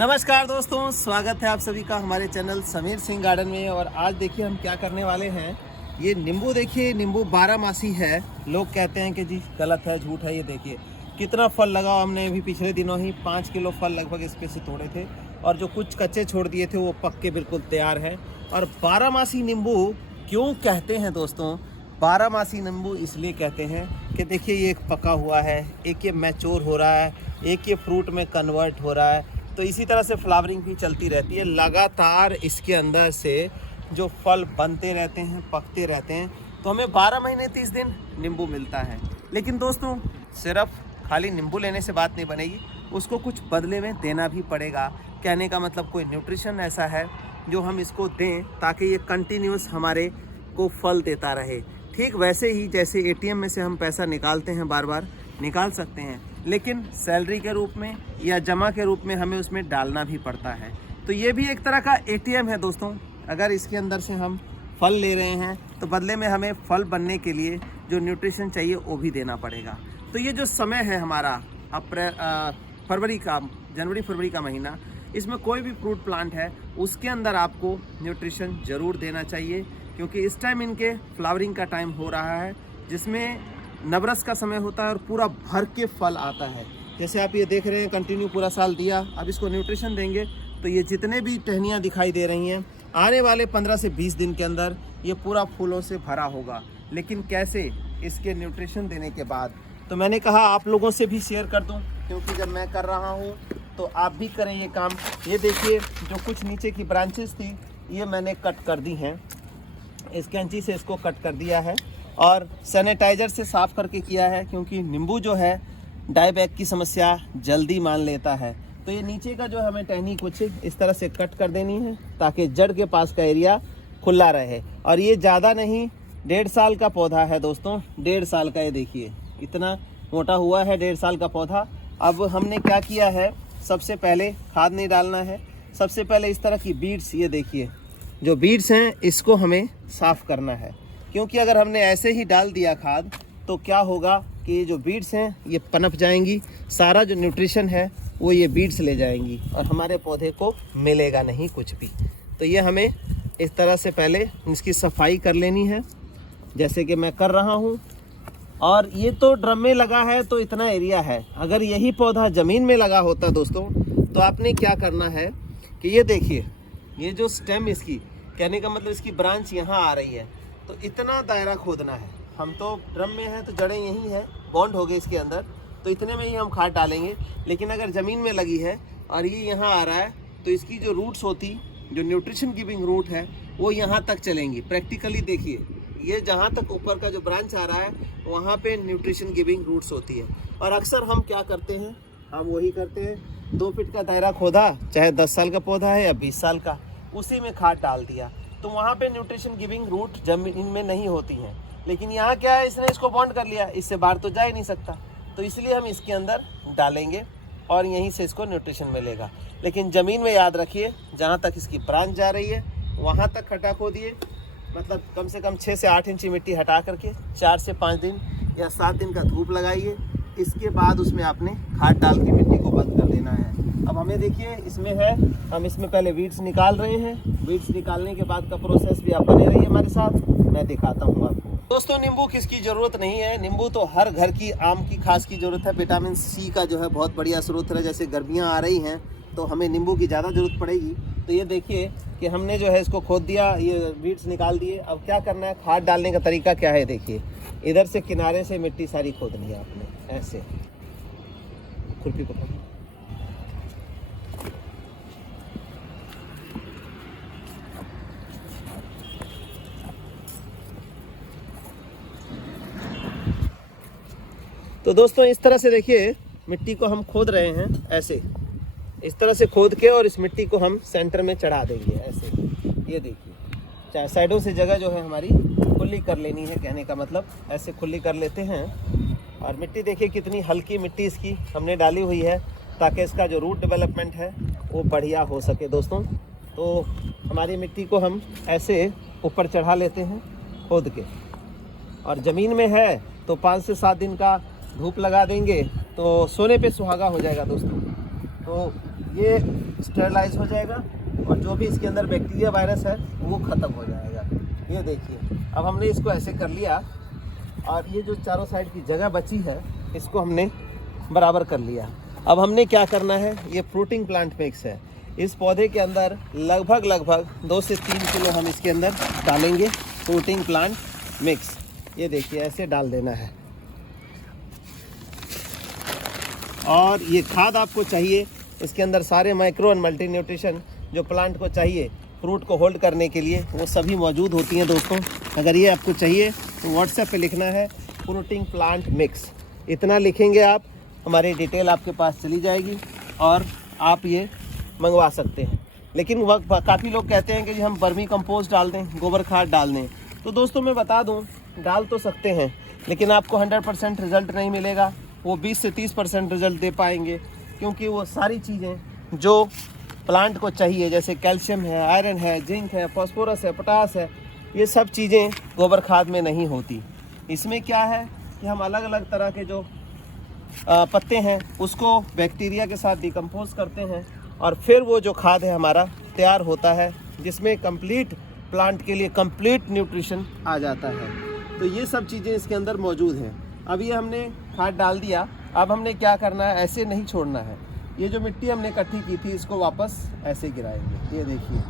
नमस्कार दोस्तों, स्वागत है आप सभी का हमारे चैनल समीर सिंह गार्डन में। और आज देखिए हम क्या करने वाले हैं। ये नींबू देखिए, नींबू 12 मासी है। लोग कहते हैं कि जी गलत है, झूठ है। ये देखिए कितना फल लगा। हमने अभी पिछले दिनों ही 5 किलो फल लगभग इस पे से तोड़े थे और जो कुछ कच्चे छोड़ दिए थे वो पक के बिल्कुल तैयार है। और 12 मासी नींबू क्यों कहते हैं दोस्तों? 12 मासी नींबू इसलिए कहते हैं कि देखिए ये एक पका हुआ है, एक ये मैच्योर हो रहा है, एक ये फ्रूट में कन्वर्ट हो रहा है। तो इसी तरह से फ्लावरिंग भी चलती रहती है। लगातार इसके अंदर से जो फल बनते रहते हैं, पकते रहते हैं। तो हमें 12 महीने 30 दिन नींबू मिलता है। लेकिन दोस्तों सिर्फ खाली नींबू लेने से बात नहीं बनेगी, उसको कुछ बदले में देना भी पड़ेगा। कहने का मतलब कोई न्यूट्रिशन ऐसा है जो हम इसको दें ताकि ये कंटिन्यूस हमारे को फल देता रहे। ठीक वैसे ही जैसे एटीएम में से हम पैसा निकालते हैं, बार बार निकाल सकते हैं, लेकिन सैलरी के रूप में या जमा के रूप में हमें उसमें डालना भी पड़ता है। तो ये भी एक तरह का एटीएम है दोस्तों। अगर इसके अंदर से हम फल ले रहे हैं तो बदले में हमें फल बनने के लिए जो न्यूट्रिशन चाहिए वो भी देना पड़ेगा। तो ये जो समय है हमारा जनवरी फरवरी का महीना, इसमें कोई भी फ्रूट प्लांट है उसके अंदर आपको न्यूट्रिशन ज़रूर देना चाहिए, क्योंकि इस टाइम इनके फ्लावरिंग का टाइम हो रहा है, जिसमें नवरस का समय होता है और पूरा भर के फल आता है। जैसे आप ये देख रहे हैं, कंटिन्यू पूरा साल दिया। अब इसको न्यूट्रिशन देंगे तो ये जितने भी टहनियाँ दिखाई दे रही हैं, आने वाले 15 से 20 दिन के अंदर ये पूरा फूलों से भरा होगा। लेकिन कैसे? इसके न्यूट्रिशन देने के बाद। तो मैंने कहा आप लोगों से भी शेयर कर दूं, क्योंकि जब मैं कर रहा हूं तो आप भी करें ये काम। ये देखिए जो कुछ नीचे की ब्रांचेस थी ये मैंने कट कर दी हैं। इस कैंची से इसको कट कर दिया है और सैनिटाइज़र से साफ़ करके किया है, क्योंकि नींबू जो है डायबैक की समस्या जल्दी मान लेता है। तो ये नीचे का जो हमें टहनी कुछ इस तरह से कट कर देनी है ताकि जड़ के पास का एरिया खुला रहे। और ये ज़्यादा नहीं, 1.5 साल का पौधा है दोस्तों, 1.5 साल का। ये देखिए इतना मोटा हुआ है 1.5 साल का पौधा। अब हमने क्या किया है, सबसे पहले खाद नहीं डालना है। सबसे पहले इस तरह की बीड्स, ये देखिए जो बीड्स हैं इसको हमें साफ़ करना है, क्योंकि अगर हमने ऐसे ही डाल दिया खाद तो क्या होगा कि ये जो बीड्स हैं ये पनप जाएंगी। सारा जो न्यूट्रिशन है वो ये बीड्स ले जाएंगी और हमारे पौधे को मिलेगा नहीं कुछ भी। तो ये हमें इस तरह से पहले इसकी सफाई कर लेनी है, जैसे कि मैं कर रहा हूँ। और ये तो ड्रम में लगा है तो इतना एरिया है। अगर यही पौधा ज़मीन में लगा होता दोस्तों तो आपने क्या करना है कि ये देखिए ये जो स्टेम इसकी, कहने का मतलब इसकी ब्रांच यहाँ आ रही है, तो इतना दायरा खोदना है। हम तो ड्रम में हैं तो जड़ें यहीं हैं, बॉन्ड हो गए इसके अंदर, तो इतने में ही हम खाद डालेंगे। लेकिन अगर ज़मीन में लगी है और ये यहाँ आ रहा है तो इसकी जो रूट्स होती, जो न्यूट्रिशन गिविंग रूट है, वो यहाँ तक चलेंगी। प्रैक्टिकली देखिए ये जहाँ तक ऊपर का जो ब्रांच आ रहा है वहाँ पे न्यूट्रिशन गिविंग रूट्स होती है। और अक्सर हम क्या करते हैं, हम वही करते हैं, 2 फीट का दायरा खोदा, चाहे 10 साल का पौधा है या 20 साल का, उसी में खाद डाल दिया। तो वहाँ पे न्यूट्रिशन गिविंग रूट जमीन में नहीं होती हैं। लेकिन यहाँ क्या है, इसने इसको बॉन्ड कर लिया, इससे बाहर तो जा ही नहीं सकता। तो इसलिए हम इसके अंदर डालेंगे और यहीं से इसको न्यूट्रिशन मिलेगा। लेकिन ज़मीन में याद रखिए, जहाँ तक इसकी ब्रांच जा रही है वहाँ तक खड्डा खोदिए, मतलब कम से कम 6 से 8 इंची मिट्टी हटा करके 4 से 5 दिन या 7 दिन का धूप लगाइए। इसके बाद उसमें आपने खाद डाल के मिट्टी को बंद कर देना है। अब हमें देखिए इसमें है, हम इसमें पहले वीड्स निकाल रहे हैं। वीड्स निकालने के बाद का प्रोसेस भी आप बने रहिए हमारे साथ, मैं दिखाता हूँ आपको। दोस्तों नींबू किसकी ज़रूरत नहीं है, नींबू तो हर घर की आम की खास की ज़रूरत है। विटामिन सी का जो है बहुत बढ़िया स्रोत है। जैसे गर्मियाँ आ रही हैं तो हमें नींबू की ज़्यादा ज़रूरत पड़ेगी। तो ये देखिए कि हमने जो है इसको खोद दिया, ये वीड्स निकाल दिए। अब क्या करना है, खाद डालने का तरीका क्या है, देखिए इधर से किनारे से मिट्टी सारी खोदनी है आपने, ऐसे खुरपी पकड़। तो दोस्तों इस तरह से देखिए मिट्टी को हम खोद रहे हैं, ऐसे इस तरह से खोद के, और इस मिट्टी को हम सेंटर में चढ़ा देंगे ऐसे। ये देखिए चाहे साइडों से जगह जो है हमारी खुली कर लेनी है, कहने का मतलब ऐसे खुली कर लेते हैं। और मिट्टी देखिए कितनी हल्की मिट्टी इसकी हमने डाली हुई है, ताकि इसका जो रूट डेवलपमेंट है वो बढ़िया हो सके दोस्तों। तो हमारी मिट्टी को हम ऐसे ऊपर चढ़ा लेते हैं खोद के, और ज़मीन में है तो 5 से 7 दिन का धूप लगा देंगे तो सोने पे सुहागा हो जाएगा दोस्तों। तो ये स्टेरलाइज हो जाएगा और जो भी इसके अंदर बैक्टीरिया वायरस है वो ख़त्म हो जाएगा। ये देखिए, अब हमने इसको ऐसे कर लिया और ये जो चारों साइड की जगह बची है इसको हमने बराबर कर लिया। अब हमने क्या करना है, ये फ्रूटिंग प्लांट मिक्स है, इस पौधे के अंदर लगभग 2 से 3 किलो हम इसके अंदर डालेंगे फ्रूटिंग प्लांट मिक्स। ये देखिए ऐसे डाल देना है। और ये खाद आपको चाहिए, इसके अंदर सारे माइक्रो एंड मल्टी न्यूट्रिशन जो प्लांट को चाहिए फ्रूट को होल्ड करने के लिए वो सभी मौजूद होती हैं दोस्तों। अगर ये आपको चाहिए तो व्हाट्सएप पे लिखना है फ्रूटिंग प्लांट मिक्स, इतना लिखेंगे आप, हमारी डिटेल आपके पास चली जाएगी और आप ये मंगवा सकते हैं। लेकिन काफ़ी लोग कहते हैं कि जी हम वर्मी कंपोस्ट डाल दें, गोबर खाद डाल दें। तो दोस्तों मैं बता दूं, डाल तो सकते हैं लेकिन आपको 100% रिज़ल्ट नहीं मिलेगा, वो 20 से 30% रिज़ल्ट दे पाएंगे, क्योंकि वो सारी चीज़ें जो प्लांट को चाहिए जैसे कैल्शियम है, आयरन है, जिंक है, फास्फोरस है, पोटास है, ये सब चीज़ें गोबर खाद में नहीं होती। इसमें क्या है कि हम अलग अलग तरह के जो पत्ते हैं उसको बैक्टीरिया के साथ डिकम्पोज करते हैं और फिर वो जो खाद है हमारा तैयार होता है, जिसमें कंप्लीट प्लांट के लिए कंप्लीट न्यूट्रिशन आ जाता है। तो ये सब चीज़ें इसके अंदर मौजूद हैं। अब ये हमने खाद डाल दिया, अब हमने क्या करना है, ऐसे नहीं छोड़ना है। ये जो मिट्टी हमने इकट्ठी की थी इसको वापस ऐसे गिराएंगे, ये देखिए,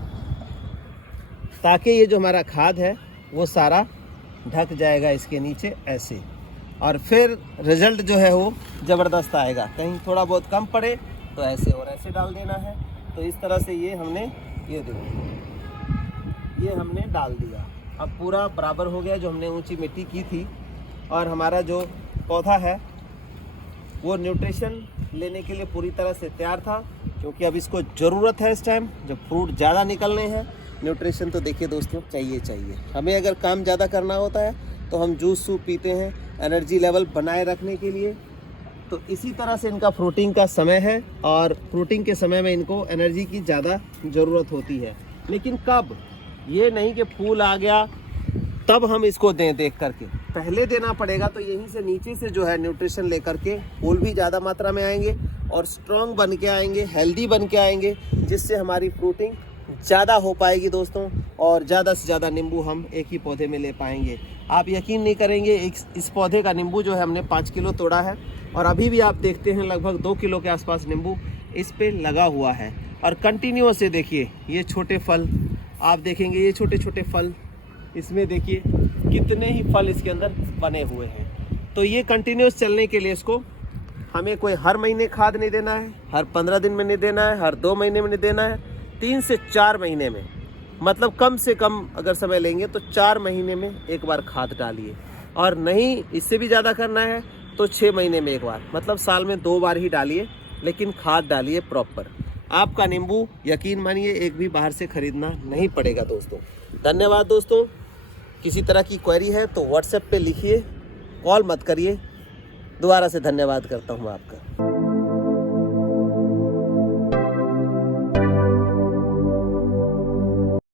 ताकि ये जो हमारा खाद है वो सारा ढक जाएगा इसके नीचे ऐसे, और फिर रिज़ल्ट जो है वो ज़बरदस्त आएगा। कहीं थोड़ा बहुत कम पड़े तो ऐसे और ऐसे डाल देना है। तो इस तरह से ये हमने, ये देखो, ये हमने डाल दिया। अब पूरा बराबर हो गया जो हमने ऊंची मिट्टी की थी, और हमारा जो पौधा है वो न्यूट्रिशन लेने के लिए पूरी तरह से तैयार था, क्योंकि अब इसको ज़रूरत है इस टाइम जब फ्रूट ज़्यादा निकलने हैं। न्यूट्रिशन तो देखिए दोस्तों चाहिए। हमें अगर काम ज़्यादा करना होता है तो हम जूस सूप पीते हैं एनर्जी लेवल बनाए रखने के लिए। तो इसी तरह से इनका फ्रूटिंग का समय है, और फ्रूटिंग के समय में इनको एनर्जी की ज़्यादा ज़रूरत होती है। लेकिन कब, ये नहीं कि फूल आ गया तब हम इसको दें, देख करके पहले देना पड़ेगा। तो यहीं से नीचे से जो है न्यूट्रिशन लेकर के फूल भी ज़्यादा मात्रा में आएंगे और स्ट्रॉन्ग बन के आएंगे, हेल्दी बन के आएंगे, जिससे हमारी फ्रूटिंग ज़्यादा हो पाएगी दोस्तों, और ज़्यादा से ज़्यादा नींबू हम एक ही पौधे में ले पाएंगे। आप यकीन नहीं करेंगे, इस पौधे का नींबू जो है हमने 5 किलो तोड़ा है, और अभी भी आप देखते हैं लगभग 2 किलो के आसपास नींबू इस पे लगा हुआ है। और कंटिन्यूअस से देखिए ये छोटे फल, आप देखेंगे ये छोटे छोटे फल, इसमें देखिए कितने ही फल इसके अंदर बने हुए हैं। तो ये कंटिन्यूअस चलने के लिए इसको हमें कोई हर महीने खाद नहीं देना है, हर 15 दिन में नहीं देना है, हर 2 महीने में नहीं देना है, 3 से 4 महीने में, मतलब कम से कम अगर समय लेंगे तो 4 महीने में एक बार खाद डालिए, और नहीं इससे भी ज़्यादा करना है तो 6 महीने में एक बार, मतलब साल में 2 बार ही डालिए, लेकिन खाद डालिए प्रॉपर। आपका नींबू यकीन मानिए एक भी बाहर से खरीदना नहीं पड़ेगा दोस्तों। धन्यवाद दोस्तों। किसी तरह की क्वेरी है तो व्हाट्सएप पे लिखिए, कॉल मत करिए। दोबारा से धन्यवाद करता हूँ आपका।